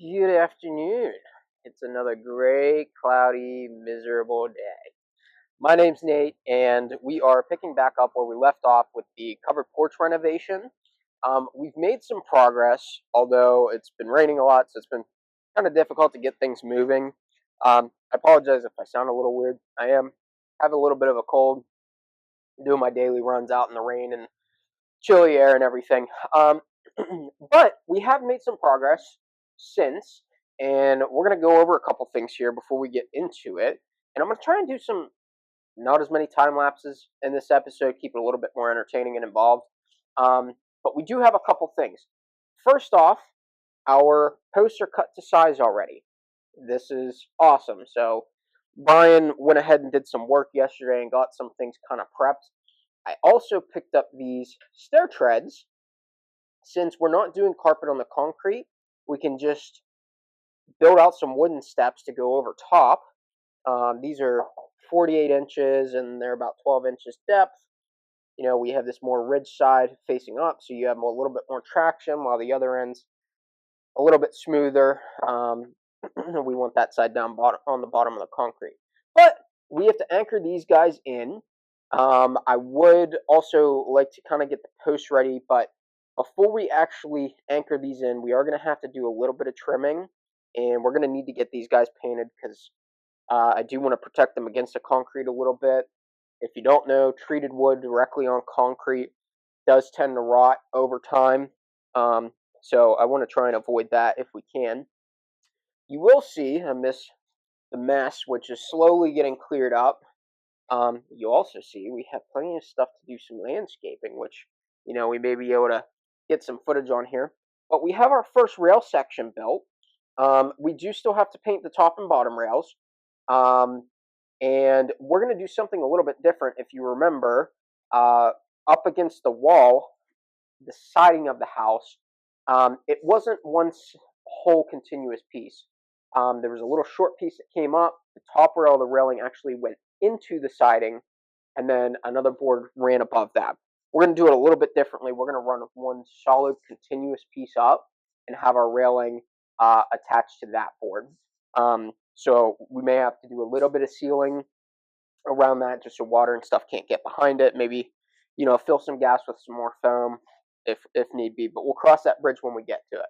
Good afternoon. It's another gray, cloudy, miserable day. My name's Nate, and we are picking back up where we left off with the covered porch renovation. We've made some progress, although it's been raining a lot, so it's been kind of difficult to get things moving. I apologize if I sound a little weird. I have a little bit of a cold, doing my daily runs out in the rain and chilly air and everything. But we have made some progress since, and we're going to go over a couple things here before we get into it. And I'm going to try and do some not as many time lapses in this episode, keep it a little bit more entertaining and involved. But we do have a couple things. First off, our posts are cut to size already. This is awesome. So Brian went ahead and did some work yesterday and got some things kind of prepped. I also picked up these stair treads. Since we're not doing carpet on the concrete, we can just build out some wooden steps to go over top. These are 48 inches and they're about 12 inches depth. You know, we have this more ridge side facing up, so you have a little bit more traction while the other end's a little bit smoother. We want that side down on the bottom of the concrete. But we have to anchor these guys in. I would also like to kind of get the posts ready, but before we actually anchor these in, we are going to have to do a little bit of trimming, and we're going to need to get these guys painted because I do want to protect them against the concrete a little bit. If you don't know, treated wood directly on concrete does tend to rot over time, so I want to try and avoid that if we can. You will see amidst the mess, which is slowly getting cleared up, you also see we have plenty of stuff to do some landscaping, which, you know, we may be able to get some footage on here. But we have our first rail section built. We do still have to paint the top and bottom rails. And we're going to do something a little bit different. If you remember, up against the wall, the siding of the house, it wasn't one whole continuous piece. There was a little short piece that came up. The top rail of the railing actually went into the siding, and then another board ran above that. We're going to do it a little bit differently. We're going to run one solid continuous piece up and have our railing attached to that board. So we may have to do a little bit of sealing around that just so water and stuff can't get behind it. Maybe, you know, fill some gas with some more foam if need be, but we'll cross that bridge when we get to it.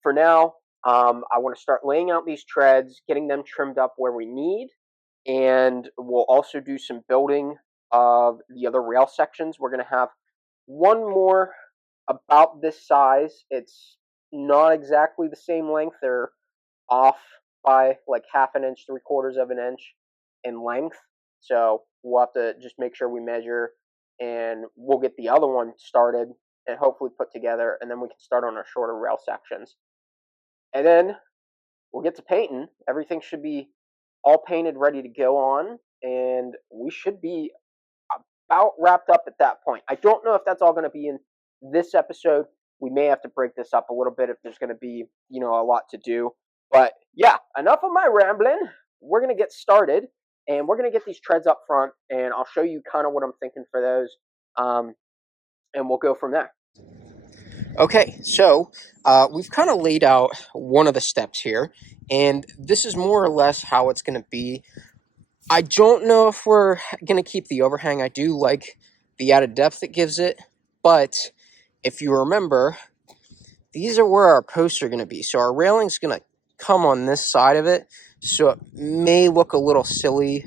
For now, I want to start laying out these treads, getting them trimmed up where we need, and we'll also do some building of the other rail sections. We're going to have one more about this size. It's not exactly the same length. They're off by like half an inch, 3/4 of an inch in length. So we'll have to just make sure we measure, and we'll get the other one started and hopefully put together, and then we can start on our shorter rail sections. And then we'll get to painting. Everything should be all painted, ready to go on, and we should be about wrapped up at that point. I don't know if that's all going to be in this episode. We may have to break this up a little bit if there's going to be, you know, a lot to do. But yeah, enough of my rambling. We're going to get started, and we're going to get these treads up front, and I'll show you kind of what I'm thinking for those, and we'll go from there. Okay, so we've kind of laid out one of the steps here, and this is more or less how it's going to be. I don't know if we're going to keep the overhang. I do like the added depth it gives it, but if you remember, these are where our posts are going to be. So our railing's going to come on this side of it, so it may look a little silly,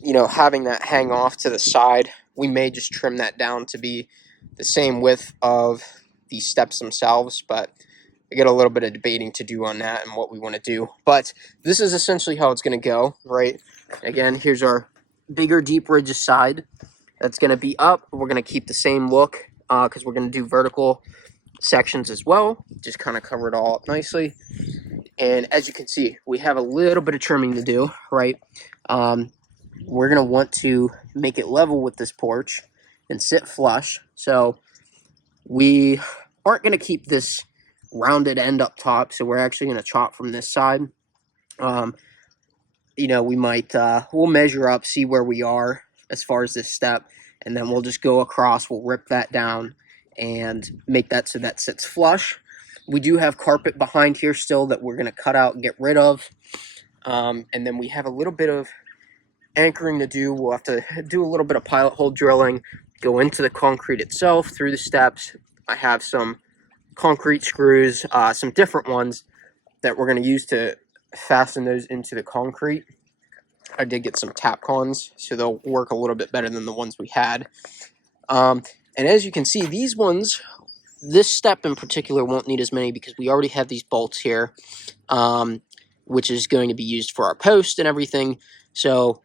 you know, having that hang off to the side. We may just trim that down to be the same width of the steps themselves, but I got a little bit of debating to do on that and what we want to do. But this is essentially how it's going to go, right? Again, here's our bigger deep ridge side that's going to be up. We're going to keep the same look because we're going to do vertical sections as well. Just kind of cover it all up nicely. And as you can see, we have a little bit of trimming to do, right? We're going to want to make it level with this porch and sit flush. So we aren't going to keep this rounded end up top, so we're actually going to chop from this side. You know, we might we'll measure up, see where we are as far as this step, and then we'll just go across, we'll rip that down and make that so that sits flush. We do have carpet behind here still that we're going to cut out and get rid of. And then we have a little bit of anchoring to do. We'll have to do a little bit of pilot hole drilling, go into the concrete itself through the steps. I have some concrete screws, some different ones that we're going to use to fasten those into the concrete. I did get some Tapcons, so they'll work a little bit better than the ones we had. And as you can see, these ones, this step in particular won't need as many because we already have these bolts here, which is going to be used for our post and everything. So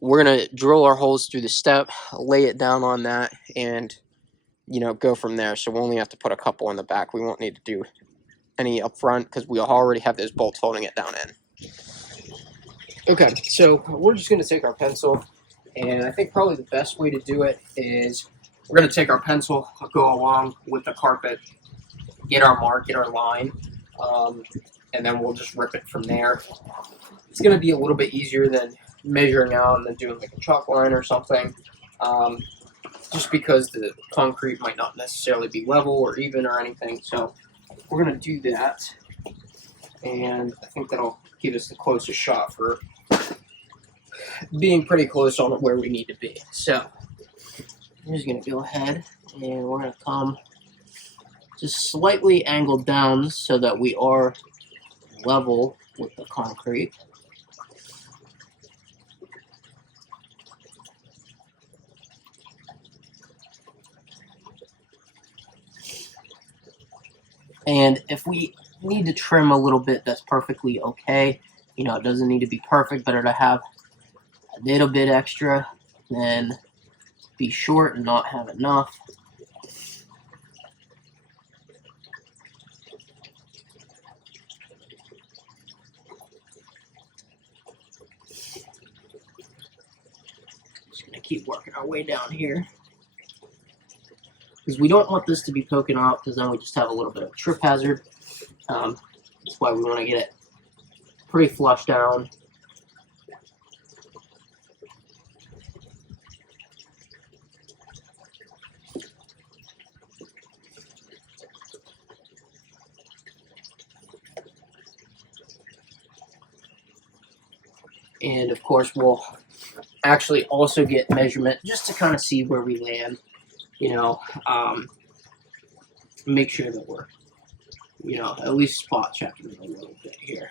we're going to drill our holes through the step, lay it down on that, and, you know, go from there. So we'll only have to put a couple in the back. We won't need to do any up front because we already have those bolts holding it down in. Okay, so we're just going to take our pencil, and I think probably the best way to do it is we're going to take our pencil, go along with the carpet, get our mark, get our line, and then we'll just rip it from there. It's going to be a little bit easier than measuring out and then doing like a chalk line or something, just because the concrete might not necessarily be level or even or anything. So we're going to do that, and I think that'll give us the closest shot for being pretty close on where we need to be. So I'm just going to go ahead and we're going to come just slightly angled down so that we are level with the concrete. And if we need to trim a little bit, that's perfectly okay. You know, it doesn't need to be perfect. Better to have a little bit extra than be short and not have enough. Just gonna keep working our way down here, because we don't want this to be poking off, because then we just have a little bit of trip hazard. That's why we want to get it pretty flush down. And of course, we'll actually also get measurement just to kind of see where we land, you know, make sure that we're, you know, at least spot checking a little bit here.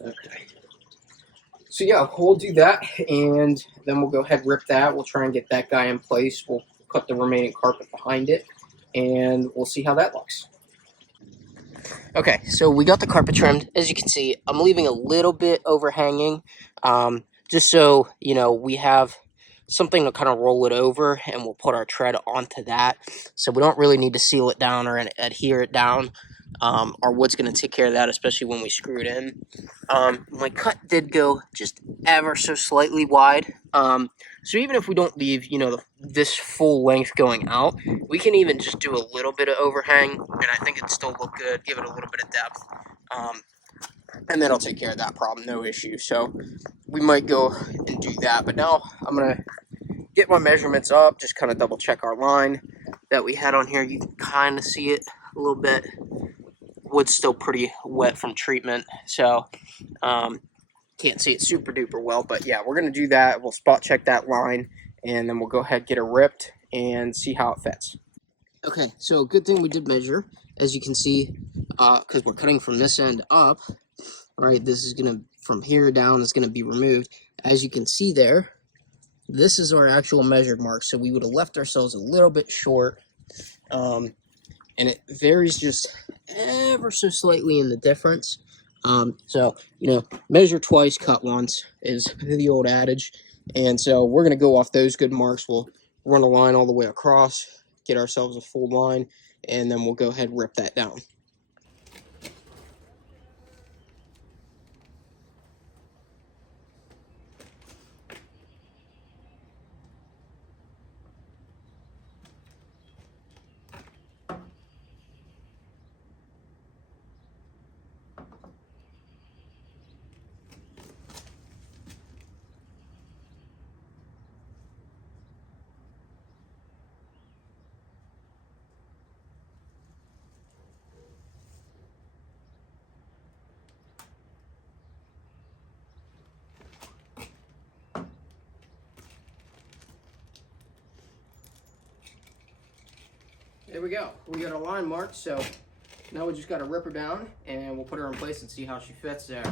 Okay. So yeah, we'll do that, and then we'll go ahead and rip that. We'll try and get that guy in place. We'll cut the remaining carpet behind it, and we'll see how that looks. Okay, so we got the carpet trimmed. As you can see, I'm leaving a little bit overhanging, just so, you know, we have something to kind of roll it over, and we'll put our tread onto that. So we don't really need to seal it down or adhere it down. Our wood's going to take care of that, especially when we screw it in. My cut did go just ever so slightly wide. So even if we don't leave, you know, this full length going out, we can even just do a little bit of overhang, and I think it'd still look good, give it a little bit of depth. And that'll take care of that problem, no issue. So we might go and do that. But now I'm going to get my measurements up, just kind of double check our line that we had on here. You can kind of see it a little bit. Wood's still pretty wet from treatment, so can't see it super duper well. But yeah, we're going to do that. We'll spot check that line, and then we'll go ahead and get it ripped and see how it fits. Okay, so good thing we did measure. As you can see, because we're cutting from this end up, right, this is going to, from here down, is going to be removed. As you can see there, this is our actual measured mark, so we would have left ourselves a little bit short, and it varies just ever so slightly in the difference. So, you know, measure twice, cut once is the old adage. And so we're going to go off those good marks. We'll run a line all the way across, get ourselves a full line, and then we'll go ahead and rip that down. There we go. We got a line marked, so now we just got to rip her down and we'll put her in place and see how she fits there.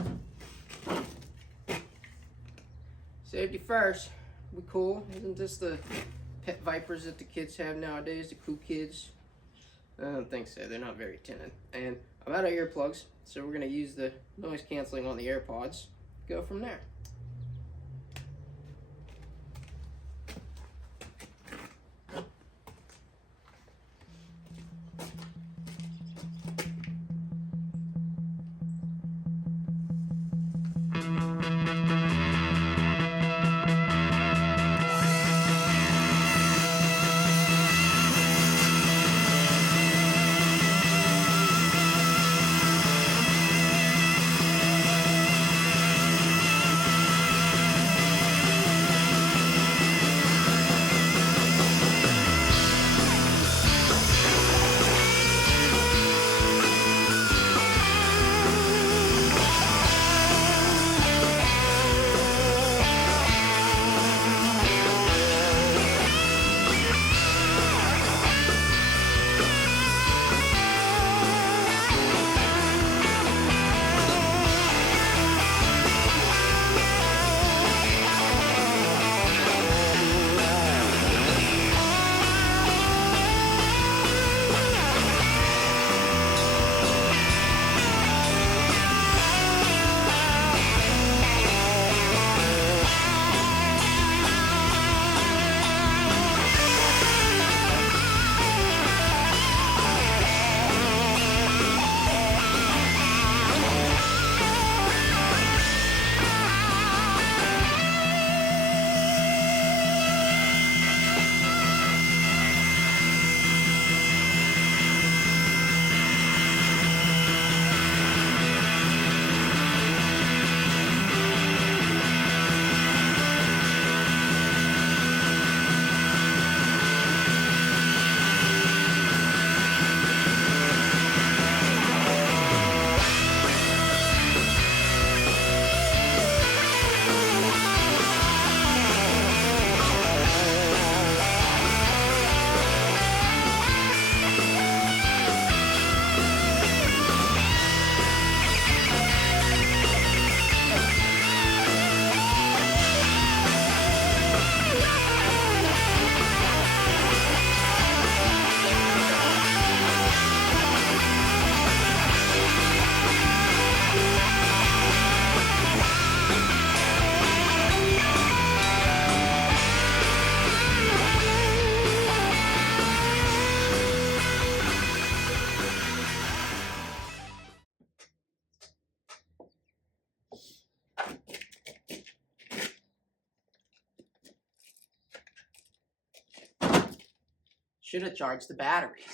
Safety first. We cool? Isn't this the pet vipers that the kids have nowadays, the cool kids? I don't think so. They're not very tinted. And I'm out of earplugs, so we're going to use the noise canceling on the AirPods. Go from there. Should have charged the batteries.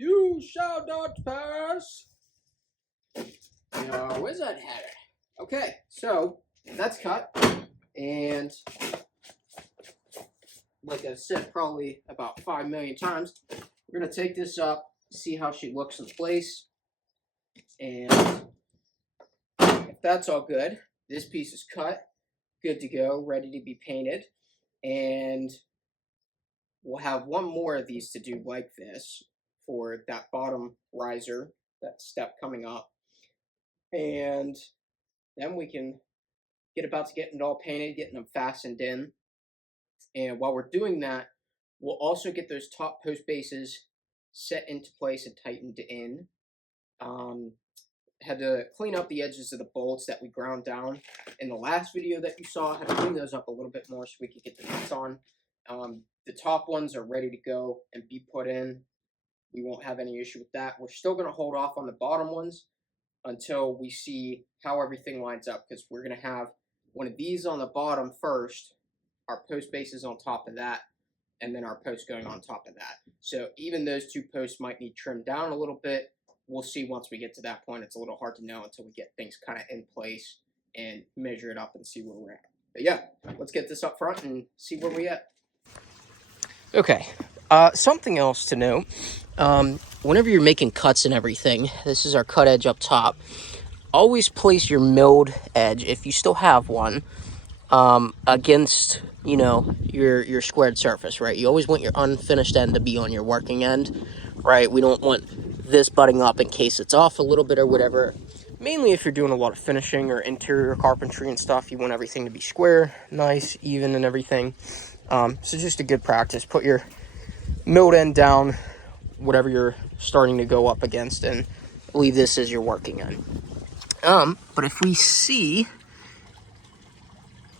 You shall not pass. Where's that header? Okay, so that's cut, and like I've said probably about 5 million times, we're gonna take this up, see how she looks in place, and if that's all good, this piece is cut, good to go, ready to be painted, and we'll have one more of these to do like this for that bottom riser, that step coming up, and then we can about to get it all painted, getting them fastened in. And while we're doing that, we'll also get those top post bases set into place and tightened in. Had to clean up the edges of the bolts that we ground down in the last video that you saw. Had to clean those up a little bit more so we could get the nuts on. The top ones are ready to go and be put in. We won't have any issue with that. We're still going to hold off on the bottom ones until we see how everything lines up, because we're going to have one of these on the bottom first, our post bases on top of that, and then our post going on top of that. So even those two posts might need trimmed down a little bit. We'll see once we get to that point. It's a little hard to know until we get things kind of in place and measure it up and see where we're at. But yeah, let's get this up front and see where we're at. Okay, something else to note. Whenever you're making cuts and everything, this is our cut edge up top. Always place your milled edge, if you still have one, against, you know, your squared surface, right? You always want your unfinished end to be on your working end, right? We don't want this butting up in case it's off a little bit or whatever. Mainly if you're doing a lot of finishing or interior carpentry and stuff, you want everything to be square, nice, even, and everything. So just a good practice. Put your milled end down, whatever you're starting to go up against, and leave this as your working end. But if we see,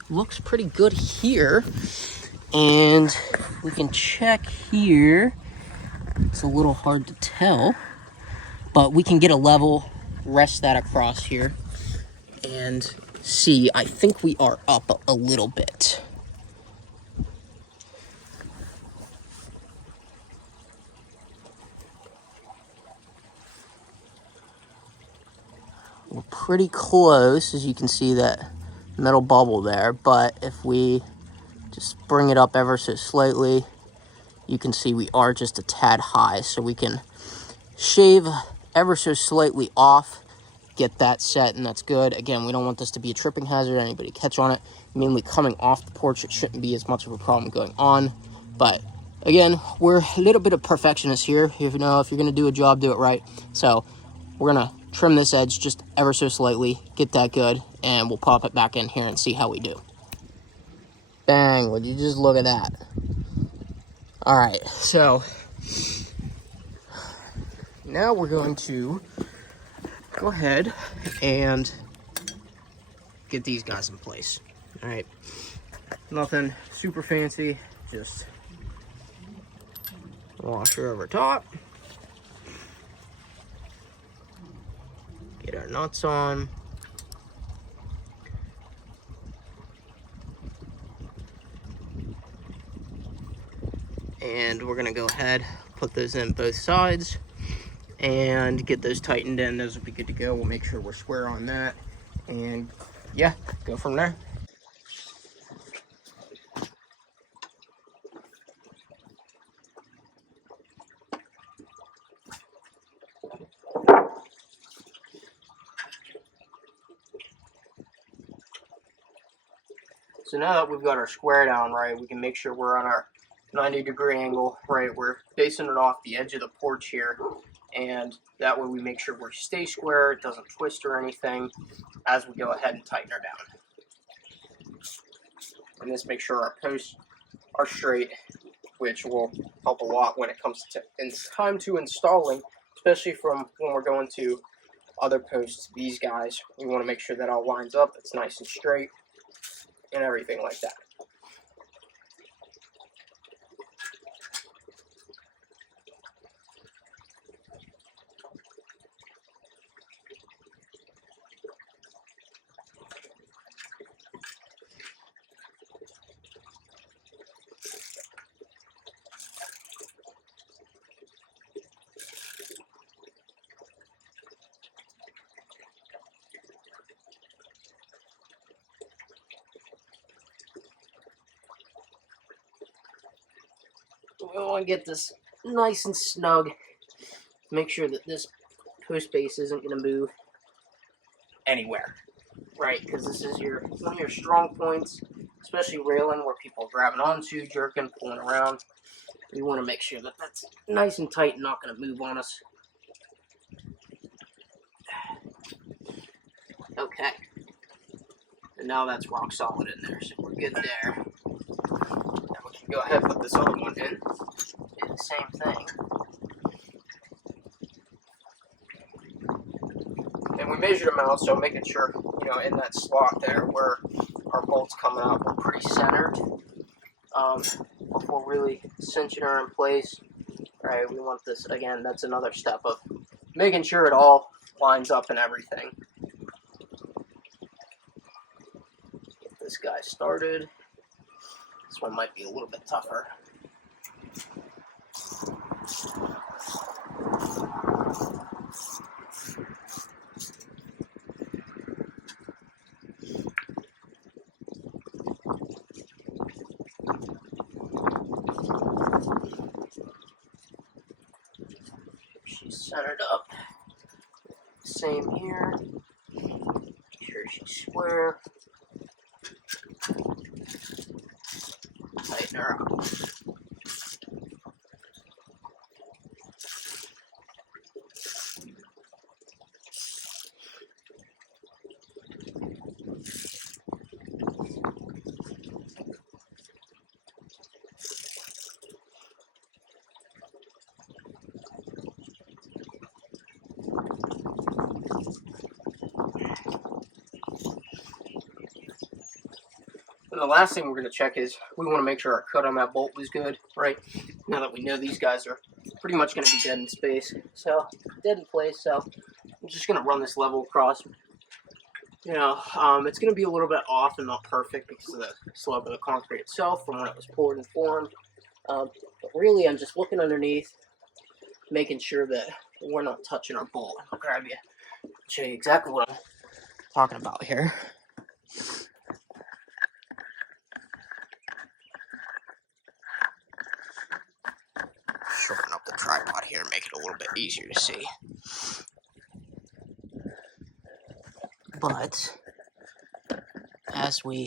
looks pretty good here, and we can check here. It's a little hard to tell, but we can get a level, rest that across here, and see. I think we are up a little bit. We're pretty close, as you can see that metal bubble there, but if we just bring it up ever so slightly, you can see we are just a tad high, so we can shave ever so slightly off, get that set, and that's good. Again, we don't want this to be a tripping hazard, anybody catch on it. Mainly coming off the porch, it shouldn't be as much of a problem going on. But again, we're a little bit of perfectionists here. If you know, if you're going to do a job, do it right. So we're going to trim this edge just ever so slightly, get that good, and we'll pop it back in here and see how we do. Bang, would you just look at that? All right, so now we're going to go ahead and get these guys in place. All right, nothing super fancy, just washer over top, get our nuts on, and we're gonna go ahead, put those in both sides and get those tightened in. Those will be good to go. We'll make sure we're square on that, and yeah, go from there. So now that we've got our square down right, we can make sure we're on our 90-degree angle, right? We're basing it off the edge of the porch here, and that way we make sure we stay square, it doesn't twist or anything as we go ahead and tighten her down. And this makes sure our posts are straight, which will help a lot when it comes to time to installing, especially from when we're going to other posts, these guys. We want to make sure that all lines up, it's nice and straight, and everything like that. We want to get this nice and snug. Make sure that this post base isn't going to move anywhere, right? Because this is one of your strong points, especially railing where people are grabbing onto, jerking, pulling around. We want to make sure that that's nice and tight and not going to move on us. Okay. And now that's rock solid in there, so we're good there. Now we can go ahead and put this other one in. Do the same thing. And we measured them out, so making sure, in that slot there where our bolt's coming out, we're pretty centered before really cinching her in place. All right, we want this, again, that's another step of making sure it all lines up and everything. Get this guy started. This one might be a little bit tougher. She's centered up. Same here. Make sure she's square. Tighten her up. And the last thing we're going to check is we want to make sure our cut on that bolt was good, right? Now that we know these guys are pretty much going to be dead in space, so dead in place, so I'm just going to run this level across. It's going to be a little bit off and not perfect because of the slope of the concrete itself from when it was poured and formed. But really, I'm just looking underneath, making sure that we're not touching our bolt. I'll grab you, show you exactly what I'm talking about here. Shorten up the tripod here and make it a little bit easier to see. But as we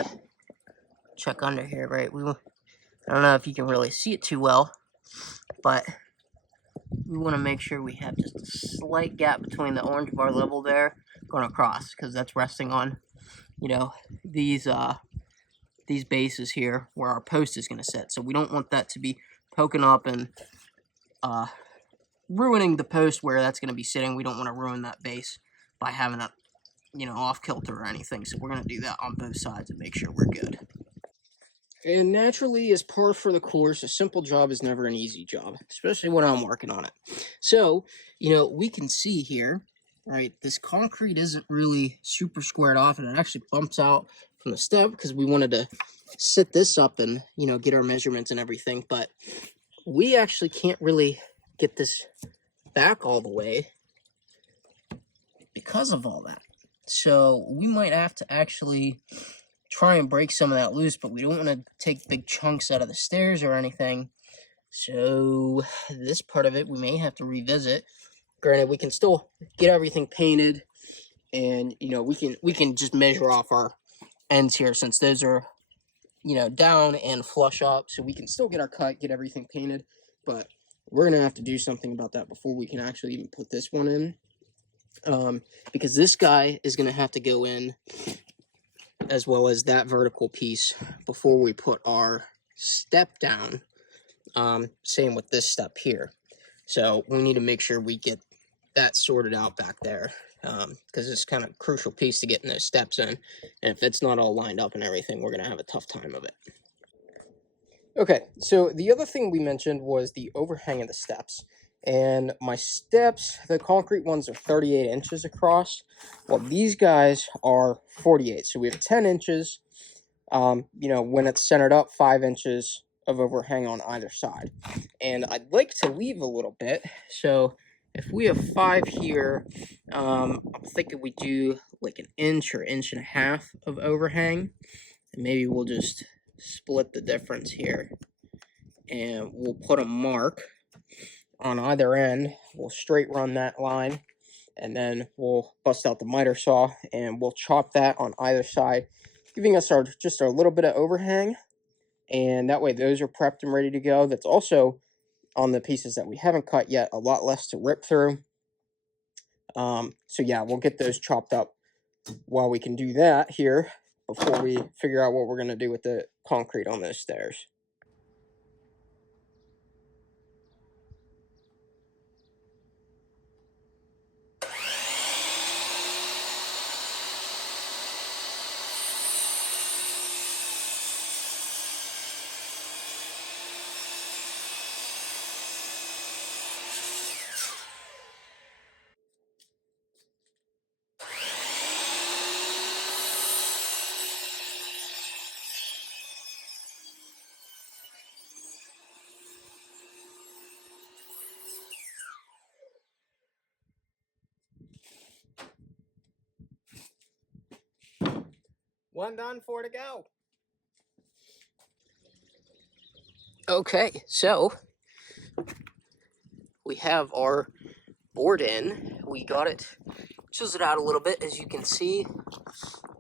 check under here, right, I don't know if you can really see it too well, but we want to make sure we have just a slight gap between the orange bar level there going across, because that's resting on, these bases here where our post is going to sit. So we don't want that to be poking up and ruining the post where that's going to be sitting. We don't want to ruin that base by having it, off kilter or anything. So we're going to do that on both sides and make sure we're good. And naturally, as par for the course, a simple job is never an easy job, especially when I'm working on it. So, we can see here, right, this concrete isn't really super squared off, and it actually bumps out from the step because we wanted to set this up and, get our measurements and everything. But we actually can't really get this back all the way because of all that. So we might have to actually try and break some of that loose, but we don't want to take big chunks out of the stairs or anything. So this part of it we may have to revisit. Granted, we can still get everything painted, and we can just measure off our ends here, since those are down and flush up, so we can still get our cut, get everything painted. But we're gonna have to do something about that before we can actually even put this one in, because this guy is gonna have to go in, as well as that vertical piece, before we put our step down. Same with this step here. So we need to make sure we get that sorted out back there, because it's kind of a crucial piece to getting those steps in. And if it's not all lined up and everything, we're going to have a tough time of it. Okay, so the other thing we mentioned was the overhang of the steps. And my steps, the concrete ones, are 38 inches across. Well, these guys are 48. So we have 10 inches, when it's centered up, 5 inches of overhang on either side. And I'd like to leave a little bit. So if we have 5 here, I'm thinking we do like an inch or inch and a half of overhang. And maybe we'll just split the difference here. And we'll put a mark on either end. We'll straight run that line, and then we'll bust out the miter saw and we'll chop that on either side, giving us just our little bit of overhang. And that way those are prepped and ready to go. That's also, on the pieces that we haven't cut yet, a lot less to rip through. So yeah, we'll get those chopped up while we can do that here. before we figure out what we're going to do with the concrete on those stairs. One done, 4 to go. Okay, so we have our board in. We got it chiseled out a little bit, as you can see,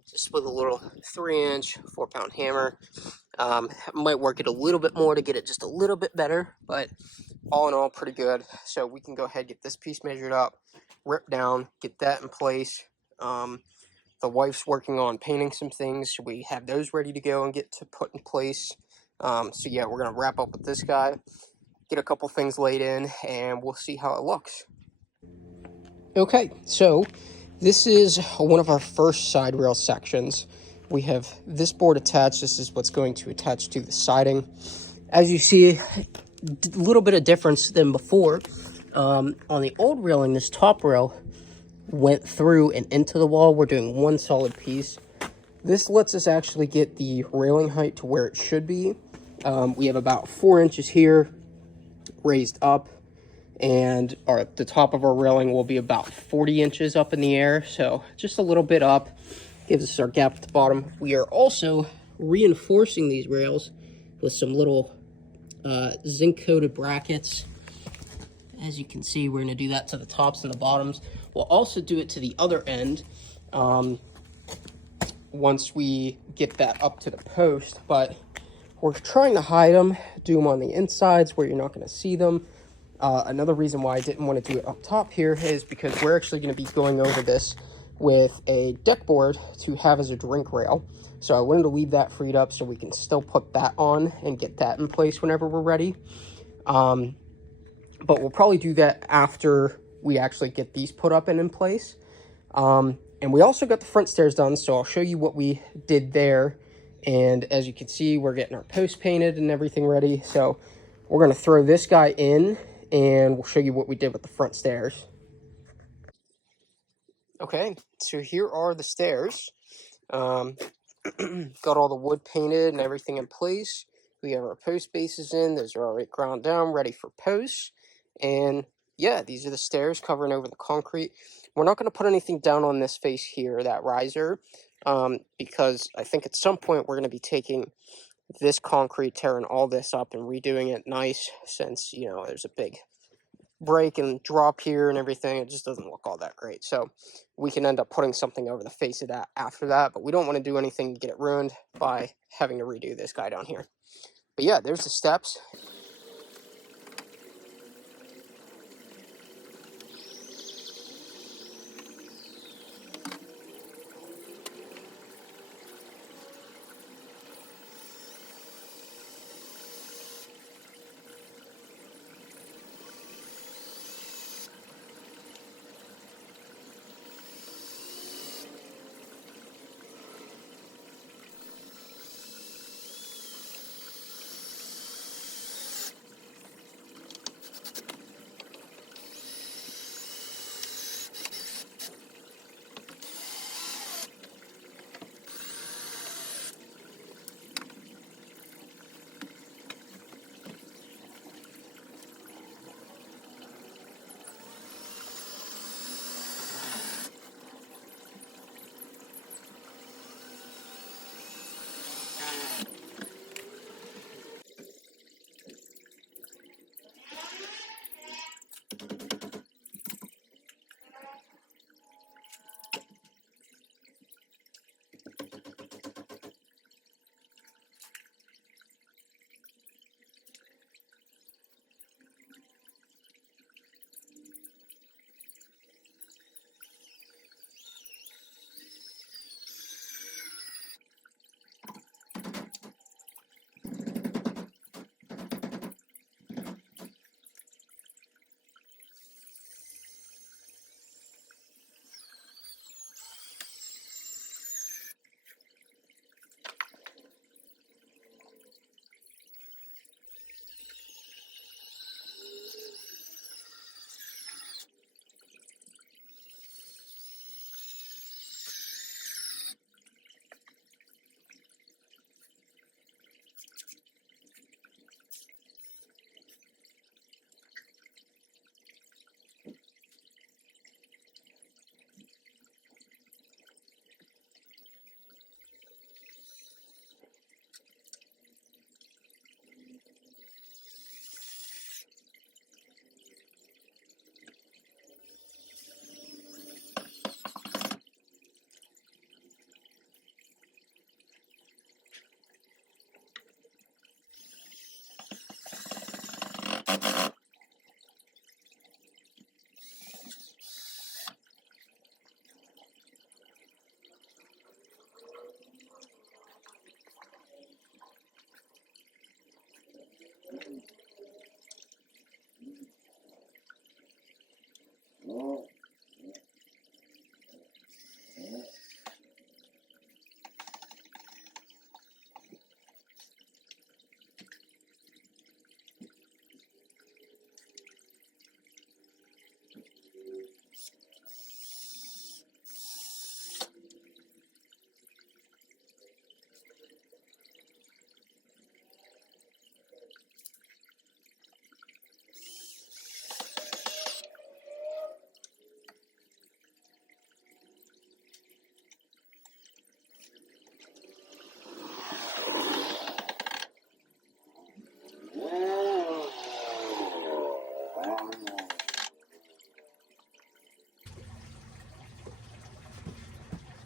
just with a little 3-inch, 4-pound hammer. Might work it a little bit more to get it just a little bit better, but all in all, pretty good. So we can go ahead and get this piece measured up, rip down, get that in place. The wife's working on painting some things, so we have those ready to go and get to put in place. So yeah, we're gonna wrap up with this guy, get a couple things laid in, and we'll see how it looks. Okay, so this is one of our first side rail sections. We have this board attached. This is what's going to attach to the siding. As you see, a little bit of difference than before. On the old railing, this top rail went through and into the wall. We're doing one solid piece. This lets us actually get the railing height to where it should be. We have about 4 inches here raised up, and the top of our railing will be about 40 inches up in the air, so just a little bit up gives us our gap at the bottom. We are also reinforcing these rails with some little zinc coated brackets. As you can see, we're going to do that to the tops and the bottoms. We'll also do it to the other end once we get that up to the post, but we're trying to hide them, do them on the insides where you're not going to see them. Another reason why I didn't want to do it up top here is because we're actually going to be going over this with a deck board to have as a drink rail. So I wanted to leave that freed up so we can still put that on and get that in place whenever we're ready. But we'll probably do that after we actually get these put up and in place. And we also got the front stairs done, so I'll show you what we did there. And as you can see, we're getting our post painted and everything ready. So we're going to throw this guy in, and we'll show you what we did with the front stairs. Okay, so here are the stairs. Got all the wood painted and everything in place. We have our post bases in. Those are already ground down, ready for posts. And yeah, these are the stairs covering over the concrete. We're not going to put anything down on this face here, that riser, because I think at some point we're going to be taking this concrete, tearing all this up and redoing it nice, since, you know, there's a big break and drop here and everything. It just doesn't look all that great. So we can end up putting something over the face of that after that, but we don't want to do anything to get it ruined by having to redo this guy down here. But yeah, there's the steps.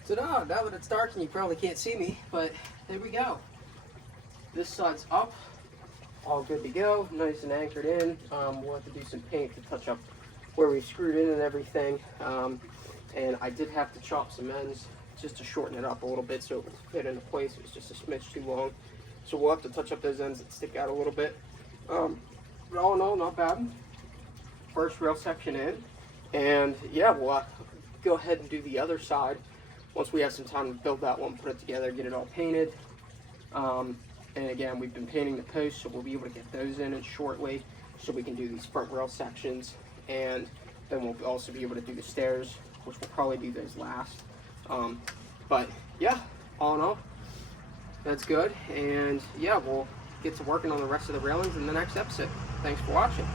So now that it's dark and you probably can't see me, but there we go. This side's up, all good to go, nice and anchored in. We'll have to do some paint to touch up where we screwed in and everything. And I did have to chop some ends just to shorten it up a little bit so it would fit into place. It was just a smidge too long. So we'll have to touch up those ends that stick out a little bit. But all in all, not bad. First rail section in. And yeah, we'll go ahead and do the other side once we have some time to build that one, put it together, get it all painted. And again, we've been painting the posts, so we'll be able to get those in shortly so we can do these front rail sections. And then we'll also be able to do the stairs, which will probably do those last. But yeah, all in all, that's good. And yeah, we'll get to working on the rest of the railings in the next episode. Thanks for watching.